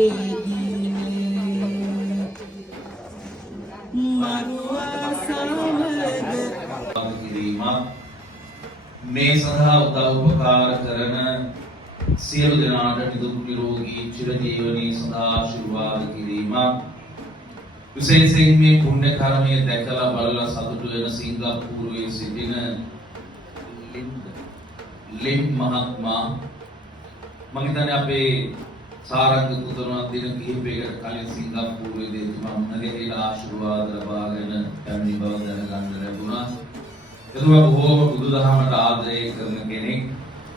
මේ සඳහා උදව් උපකාර කරන සියලු දෙනාට නිදුක් නිරෝගී චිරජීවනයේ සඳහා ආශිර්වාද කිරීම විශේෂයෙන් මේ පුණ්‍ය කර්මය දැකලා බලලා සතුටු වෙන සිංගප්පූරුවේ සිටින ලිම් මහත්මයා මම හිතන්නේ අපේ සාරංග පුතණුවන් දින කිහිපයකට කලින් සිංගප්පූරුවේ දෙතුමා මුණගැහිලා ආශිර්වාද ලබාගෙන පැමිණි බව දැනගන්න ලැබුණා. එතුමා බොහෝම බුදුදහමට ආදරය කරන කෙනෙක්.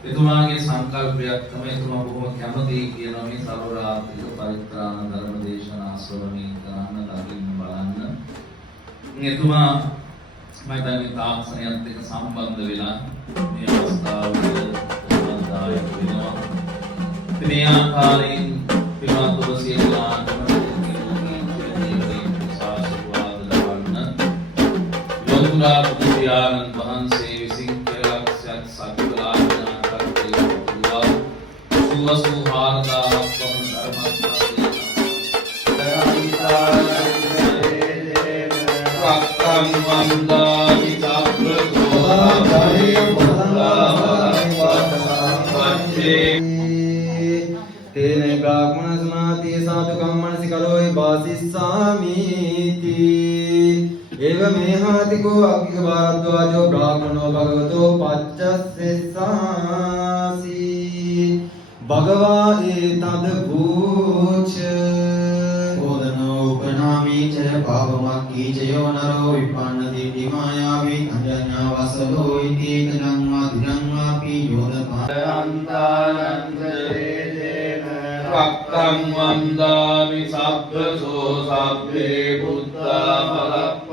එතුමාගේ සංකල්පයක් තමයි එතුමා බොහොම කැමතියි කියනවා මේ සර්වරාත්‍රික පරිත්‍රාණ ධර්ම දේශනා ශ්‍රවණය කරන්න දකින්න බලන්න. එතුමා මම හිතන්නේ තාක්ෂණයත් එක්ක සම්බන්ධ වෙලා මේ අවස්ථාවට සම්බන්ධායක වෙනවා. මේ ආකාරයෙන් පින්වත් ඔබ සියලුලාට ලෝතුරා බුදු පියාණන් වහන්සේ විසින් පෙරලක්ෂයක් සත්‍යලාඥා කරේ දුවා සුවසු හාරදාක් වන ධර්මස්ථානයේ වන්දාමි සබ්බතෝ තේන බ්‍රාහ්මණ සමාති සාදු කම්මනසි කරෝයි වාසිස්සාමීති एव मेहातिको अग्निक भारद्वाजो ब्राह्मणो भगवतो पच्चस्सेसासी भगवा एतद भूच ओदनो उपनामी च पावमक्की च यो नरो विपन्नति दिमायावि अजन्या वसलो इति तदंवा दिरंवापि योदपायन्तानन्तरेजेन वक्तं वन्दामि सब्बसो सब्बे बुद्धा फलप्प